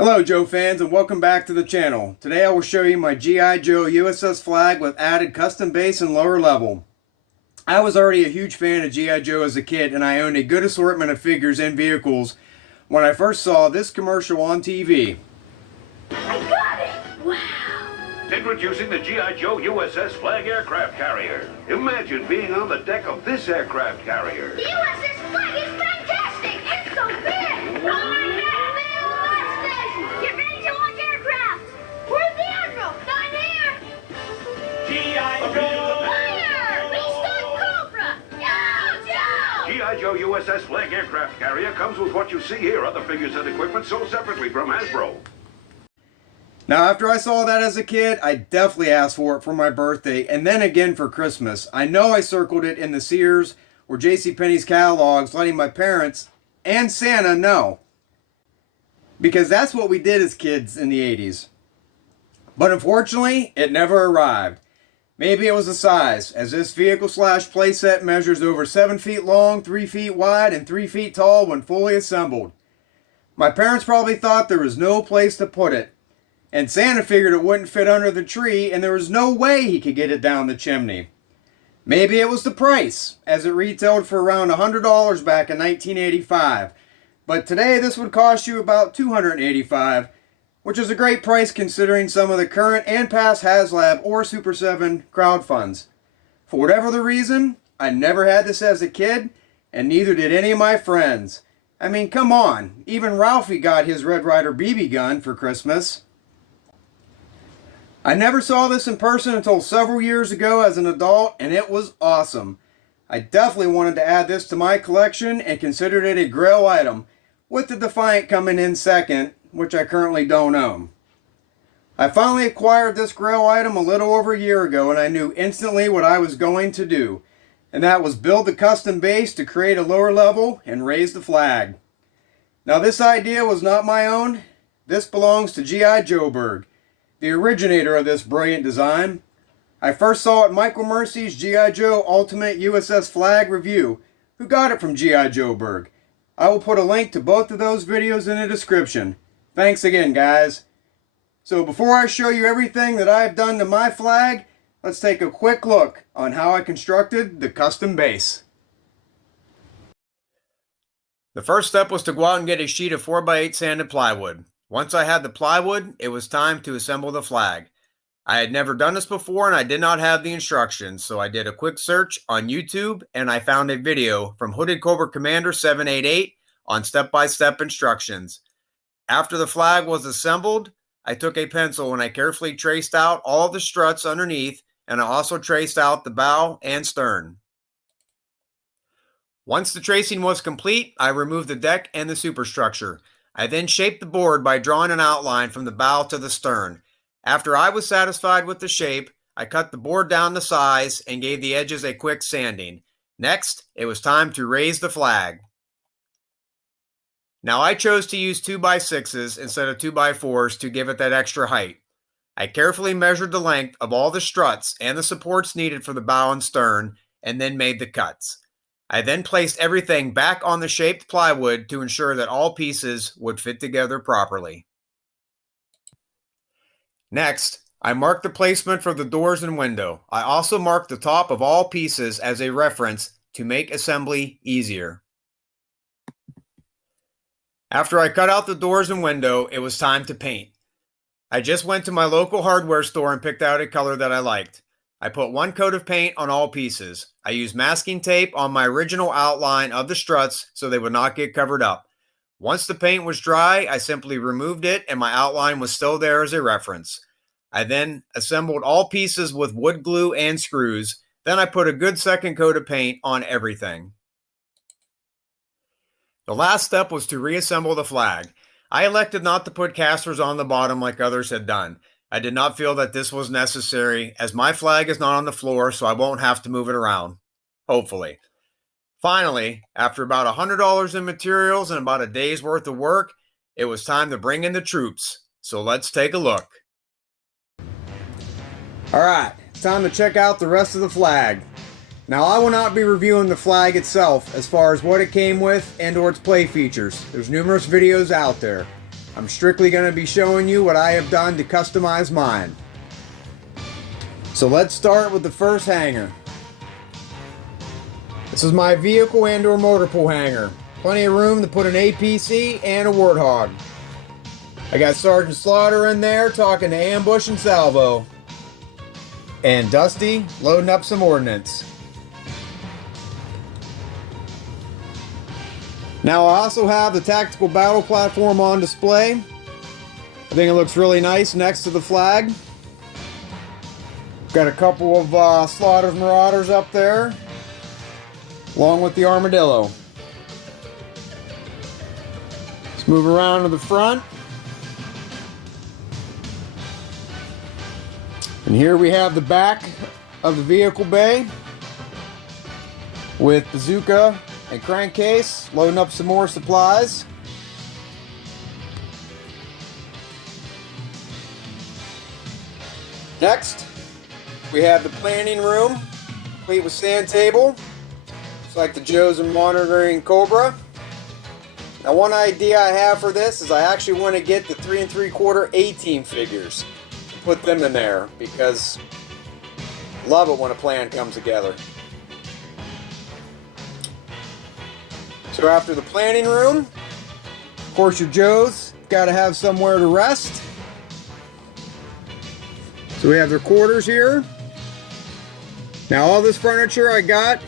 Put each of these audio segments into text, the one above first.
Hello Joe fans and welcome back to the channel. Today I will show you my GI Joe USS Flagg with added custom base and lower level. I was already a huge fan of GI Joe as a kid and I owned a good assortment of figures and vehicles when I first saw this commercial on TV. I got it! Wow! Introducing the GI Joe USS Flagg aircraft carrier. Imagine being on the deck of this aircraft carrier. The USS Flagg is fantastic! It's so big! Oh my God! Get ready to launch aircraft! Where's the admiral? Not here! GI Joe! Fire! Beast on Cobra! Yo, Joe! GI Joe USS Flagg aircraft carrier comes with what you see here. Other figures and equipment sold separately from Hasbro. Now after I saw that as a kid, I definitely asked for it for my birthday and then again for Christmas. I know I circled it in the Sears or JCPenney's catalogs, letting my parents and Santa know. Because that's what we did as kids in the 80s. But unfortunately, it never arrived. Maybe it was the size, as this vehicle/playset measures over 7 feet long, 3 feet wide, and 3 feet tall when fully assembled. My parents probably thought there was no place to put it. And Santa figured it wouldn't fit under the tree and there was no way he could get it down the chimney. Maybe it was the price, as it retailed for around $100 back in 1985. But today this would cost you about $285, which is a great price considering some of the current and past HasLab or Super 7 crowd funds. For whatever the reason, I never had this as a kid, and neither did any of my friends. I mean, come on, even Ralphie got his Red Ryder BB gun for Christmas. I never saw this in person until several years ago as an adult, and it was awesome. I definitely wanted to add this to my collection and considered it a grail item, with the Defiant coming in second, which I currently don't own. I finally acquired this grail item a little over a year ago and I knew instantly what I was going to do, and that was build the custom base to create a lower level and raise the flag. Now this idea was not my own. This belongs to GI Joeberg, the originator of this brilliant design. I first saw it Michael Mercy's GI Joe Ultimate USS Flagg review, who got it from GI Joeberg. I will put a link to both of those videos in the description. Thanks again, guys. So before I show you everything that I've done to my flag, let's take a quick look on how I constructed the custom base. The first step was to go out and get a sheet of 4x8 sanded plywood. Once I had the plywood, it was time to assemble the flag. I had never done this before and I did not have the instructions, so I did a quick search on YouTube and I found a video from Hooded Cobra Commander 788 on step-by-step instructions. After the flag was assembled, I took a pencil and I carefully traced out all the struts underneath, and I also traced out the bow and stern. Once the tracing was complete, I removed the deck and the superstructure. I then shaped the board by drawing an outline from the bow to the stern. After I was satisfied with the shape, I cut the board down to size and gave the edges a quick sanding. Next, it was time to raise the flag. Now I chose to use 2x6s instead of 2x4s to give it that extra height. I carefully measured the length of all the struts and the supports needed for the bow and stern and then made the cuts. I then placed everything back on the shaped plywood to ensure that all pieces would fit together properly. Next, I marked the placement for the doors and window. I also marked the top of all pieces as a reference to make assembly easier. After I cut out the doors and window, it was time to paint. I just went to my local hardware store and picked out a color that I liked. I put one coat of paint on all pieces. I used masking tape on my original outline of the struts so they would not get covered up. Once the paint was dry, I simply removed it and my outline was still there as a reference. I then assembled all pieces with wood glue and screws. Then I put a good second coat of paint on everything. The last step was to reassemble the flag. I elected not to put casters on the bottom like others had done. I did not feel that this was necessary, as my flag is not on the floor, so I won't have to move it around. Hopefully. Finally, after about $100 in materials and about a day's worth of work, it was time to bring in the troops. So let's take a look. Alright, it's time to check out the rest of the flag. Now I will not be reviewing the flag itself as far as what it came with and or its play features. There's numerous videos out there. I'm strictly going to be showing you what I have done to customize mine. So let's start with the first hanger. This is my vehicle and or motor pool hanger. Plenty of room to put an APC and a Warthog. I got Sergeant Slaughter in there talking to Ambush and Salvo. And Dusty loading up some ordnance. Now I also have the tactical battle platform on display. I think it looks really nice next to the flag. Got a couple of Slaughter's Marauders up there, along with the Armadillo. Let's move around to the front. And here we have the back of the vehicle bay with bazooka and crankcase, loading up some more supplies. Next, we have the planning room, complete with sand table. It's like the Joe's and monitoring Cobra. Now, one idea I have for this is I actually want to get the 3 3/4 A-Team figures. Put them in there because I love it when a plan comes together. So after the planning room, of course your Joes got to have somewhere to rest. So we have their quarters here. Now all this furniture I got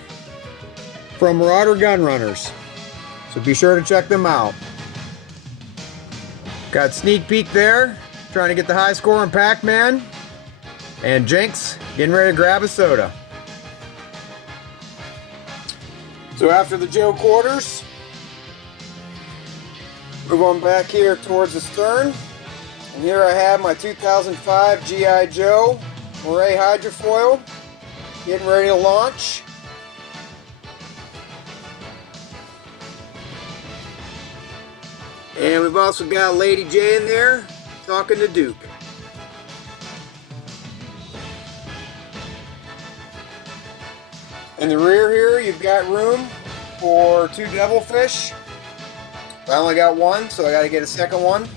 from Marauder Gun Runners. So be sure to check them out. Got sneak peek there, trying to get the high score in Pac-Man. And Jinx getting ready to grab a soda. So after the Joe quarters, move on back here towards the stern. And here I have my 2005 GI Joe Moray hydrofoil, getting ready to launch. And we've also got Lady J in there talking to Duke. In the rear here, you've got room for 2 devilfish. I only got one, so I got to get a second one.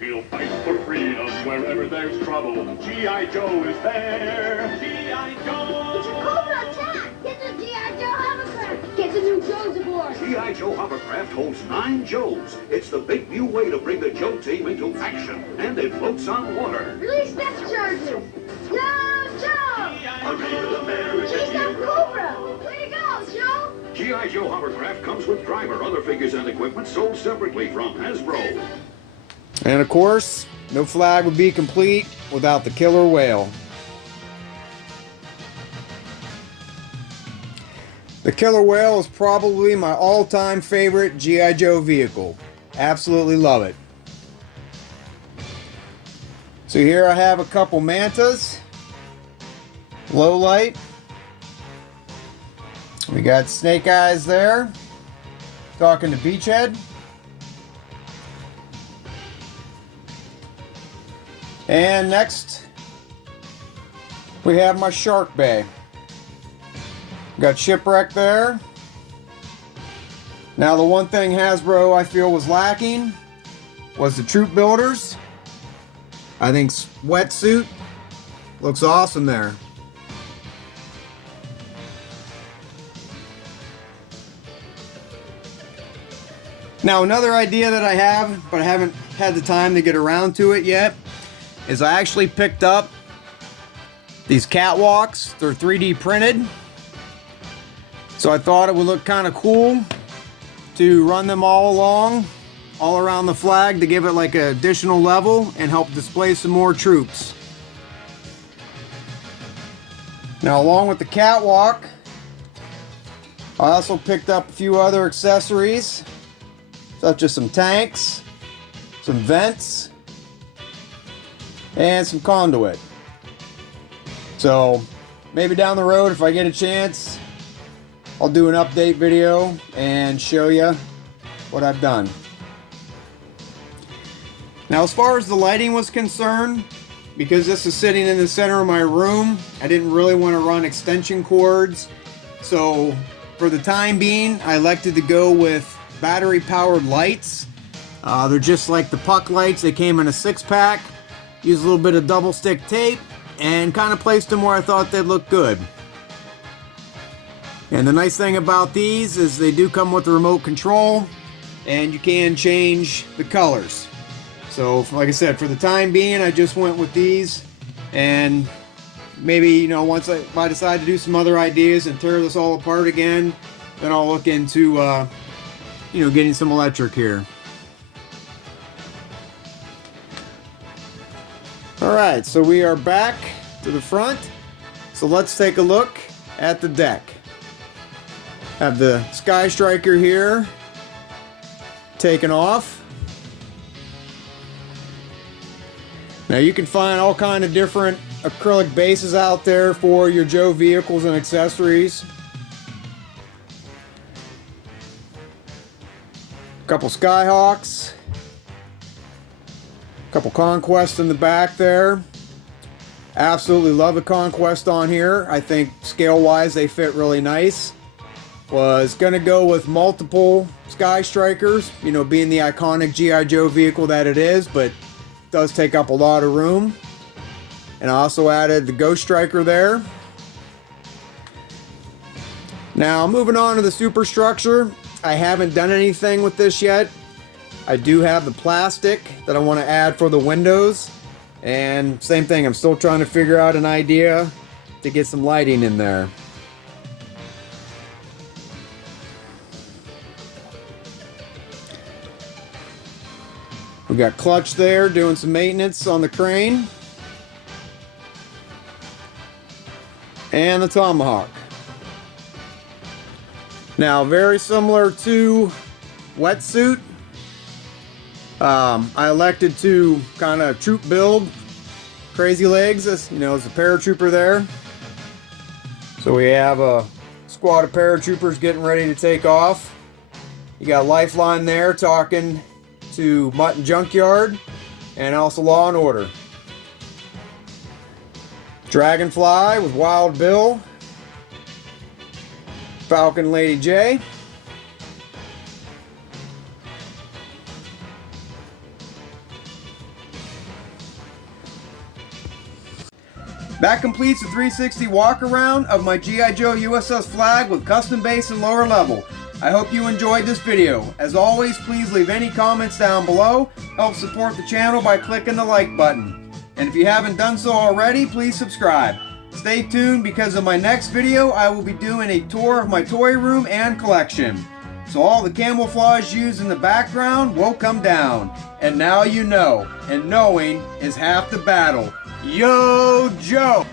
He'll fight for freedom wherever there's trouble. GI Joe is there. GI Joe. It's a Cobra attack! Get the GI Joe hovercraft! Get the new Joes aboard! GI Joe hovercraft holds 9 Joes. It's the big new way to bring the Joe team into action, and it floats on water. Release that charger! Go, Joe! A real American Chase that hero. Cobra! Way to go, Joe! GI Joe hovercraft comes with driver, other figures, and equipment sold separately from Hasbro. And of course, no flag would be complete without the killer whale. The killer whale is probably my all-time favorite GI Joe vehicle. Absolutely love it. So here I have a couple mantas, low light. We got Snake Eyes there, talking to Beachhead. And next, we have my Shark Bay. Got Shipwreck there. Now the one thing Hasbro I feel was lacking was the troop builders. I think Wetsuit looks awesome there. Now another idea that I have, but I haven't had the time to get around to it yet, is I actually picked up these catwalks. They're 3D printed. So I thought it would look kind of cool to run them all around the flag to give it like an additional level and help display some more troops. Now along with the catwalk, I also picked up a few other accessories, such as some tanks, some vents, and some conduit. So maybe down the road, if I get a chance, I'll do an update video and show you what I've done. Now as far as the lighting was concerned, because this is sitting in the center of my room, I didn't really want to run extension cords. So for the time being, I elected to go with battery powered lights They're just like the puck lights. They came in a 6-pack. Used a little bit of double stick tape and kind of placed them where I thought they'd look good. And the nice thing about these is they do come with a remote control, and you can change the colors. So like I said, for the time being, I just went with these, and maybe, you know, once if I decide to do some other ideas and tear this all apart again, then I'll look into you know, getting some electric here. Alright, so we are back to the front. So let's take a look at the deck. Have the Sky Striker here taken off. Now you can find all kind of different acrylic bases out there for your Joe vehicles and accessories. A couple Skyhawks. A couple Conquests in the back there. Absolutely love the Conquest on here. I think scale-wise they fit really nice. Was gonna go with multiple Sky Strikers, you know, being the iconic GI Joe vehicle that it is, but it does take up a lot of room. And I also added the Ghost Striker there. Now moving on to the superstructure, I haven't done anything with this yet. I do have the plastic that I want to add for the windows, and same thing, I'm still trying to figure out an idea to get some lighting in there. We got Clutch there doing some maintenance on the crane. And the Tomahawk. Now, very similar to Wetsuit, I elected to kind of troop build Crazy Legs, as you know, as a paratrooper there. So we have a squad of paratroopers getting ready to take off. You got Lifeline there talking to Mutt and Junkyard, and also Law and Order. Dragonfly with Wild Bill, Falcon Lady J, that completes the 360 walk around of my GI Joe USS Flagg with custom base and lower level. I hope you enjoyed this video. As always, please leave any comments down below. Help support the channel by clicking the like button. And if you haven't done so already, please subscribe. Stay tuned, because in my next video I will be doing a tour of my toy room and collection. So all the camouflage used in the background will come down. And now you know, and knowing is half the battle. Yo, Joe!